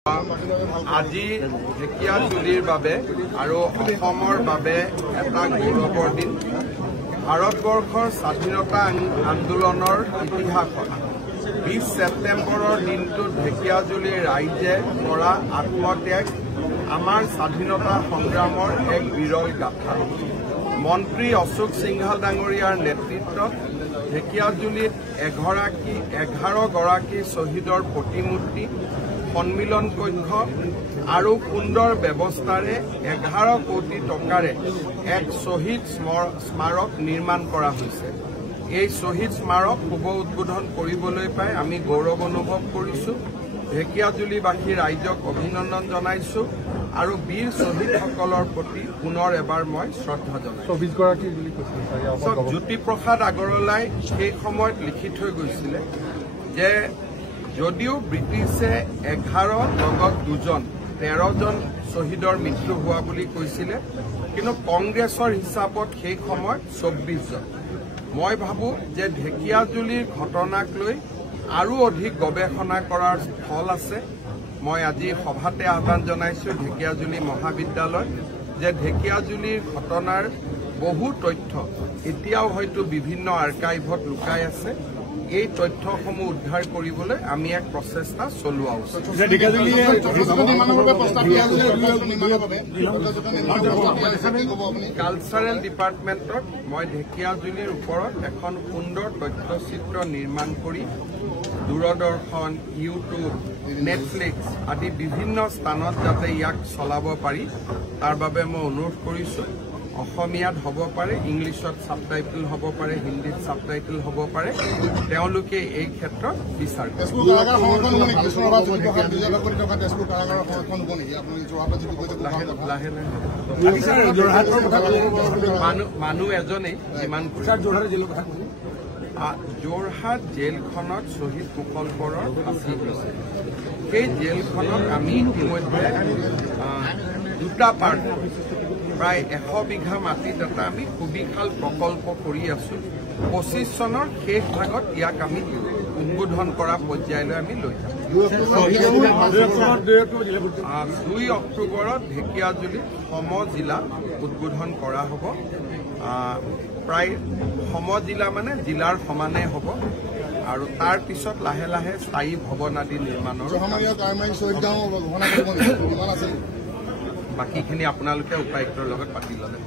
আজি ঢেকিয়াজুলিৰ বাবে আৰু অসমৰ বাবে এটা গৌৰৱৰ দিন। ভাৰতবৰ্ষৰ স্বাধীনতা আন্দোলনৰ ইতিহাসত 20 ছেপ্টেম্বৰৰ দিনটোত ঢেকিয়াজুলিৰ ৰাইজে কৰা আত্মত্যাগ আমাৰ স্বাধীনতা সংগ্ৰামৰ এক বিৰল গাথা। মন্ত্ৰী অশোক সিংঘাল ডাঙৰীয়াৰ নেতৃত্বত ঢেকিয়াজুলিত 11 গৰাকী শ্বহীদৰ প্ৰতিমূৰ্তি, সন্মিলন কক্ষ আৰু সুন্দৰ ব্যৱস্থাৰে 11 কোটি টকাৰে এক শ্বহীদ স্মাৰক নিৰ্মাণ কৰা হৈছে। এই শ্বহীদ স্মাৰক শুভ উদ্বোধন কৰিবলৈ পাই আমি গৌৰৱ অনুভৱ কৰিছো। ঢেকিয়াজুলিবাসী ৰাইজক অভিনন্দন জনাইছো আৰু বীৰ শ্বহীদসকলৰ প্ৰতি পুনৰ এবাৰ মই শ্ৰদ্ধা জনাইছো। 24 গৰাকী বুলি কৈছে জ্যোতিপ্ৰসাদ আগৰৱালাই সেই সময়ত লিখি থৈ গৈছিলে যে যদিও ব্ৰিটিছে 11 লগত 2জন 13জন শ্বহীদৰ মৃত্যু হোৱা বুলি কৈছিলে, কিন্তু কংগ্ৰেছৰ হিচাপত সেই সময়ত 24জন। মই ভাবো যে ঢেকিয়াজুলিৰ ঘটনাক লৈ আৰু অধিক গৱেষণা কৰাৰ ফল আছে। মই আজি সভাতে আহ্বান জনাইছো ঢেকিয়াজুলি মহাবিদ্যালয় যে ঢেকিয়াজুলিৰ ঘটনাৰ বহু তথ্য এতিয়াও হয়তো বিভিন্ন আৰ্কাইভত লুকাই আছে। এই তথ্যসমূহ উদ্ধাৰ কৰিবলৈ আমি এক প্ৰচেষ্টা চলোৱা উচিত। কালচাৰেল ডিপাৰ্টমেণ্টত মই ঢেকিয়াজুলিৰ ওপৰত এখন সুন্দৰ তথ্যচিত্ৰ নিৰ্মাণ কৰি দূৰদৰ্শন, ইউটিউব, নেটফ্লিক্স আদি বিভিন্ন স্থানত যাতে ইয়াক চলাব পাৰি তাৰ বাবে মই অনুৰোধ কৰিছো। অসমীয়াত হ'ব পাৰে, ইংলিছত ছাবটাইটেল হ'ব পাৰে, হিন্দীত ছাবটাইটেল হ'ব পাৰে। তেওঁলোকে এই ক্ষেত্ৰত বিচাৰ মানুহ এজনেই যিমান যোৰহাট জেলখনত শ্বহীদ কুশল বৰৰ ফাঁচি হৈছে। সেই জেলখনত আমি ইতিমধ্যে 2টা পাৰ্ট প্ৰায় 100 বিঘা মাটিত এটা আমি সুবিশাল প্ৰকল্প কৰি আছো। 25 চনৰ শেষ ভাগত ইয়াক আমি উদ্বোধন কৰা পৰ্যায়লৈ আমি লৈ যাম। 2 অক্টোবৰত ঢেকিয়াজুলিত সমজিলা উদ্বোধন কৰা হ'ব। প্ৰায় সমজিলা মানে জিলাৰ সমানে হ'ব আৰু তাৰ পিছত লাহে লাহে স্থায়ী ভৱন আদি নিৰ্মাণৰ বাকীখিনি আপোনালোকে উপায়ুক্তৰ লগত পাতি ল'লে।